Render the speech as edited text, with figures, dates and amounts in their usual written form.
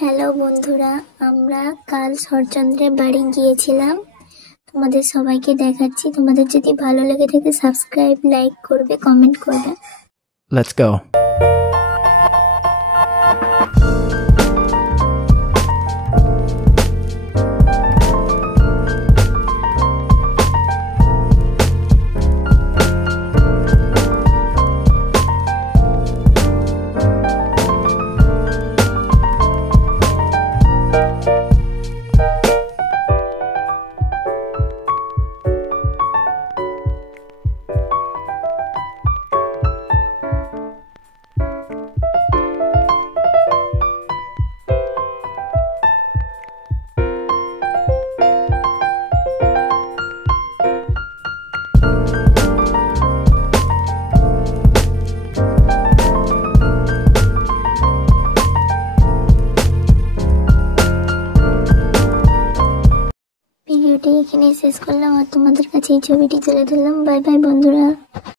Hello বন্ধুরা, আমরা কাল শরৎচন্দ্রের বাড়ি গিয়েছিলাম। তোমাদের সবাইকে দেখাচ্ছি। তোমাদের যদি ভালো লেগে থাকে সাবস্ক্রাইব, লাইক করবে, কমেন্ট করবে। Let's go. ভিডিওটি এখানে শেষ করলাম আর তোমাদের কাছে এই ছবিটি তুলে ধরলাম। বাই বাই বন্ধুরা।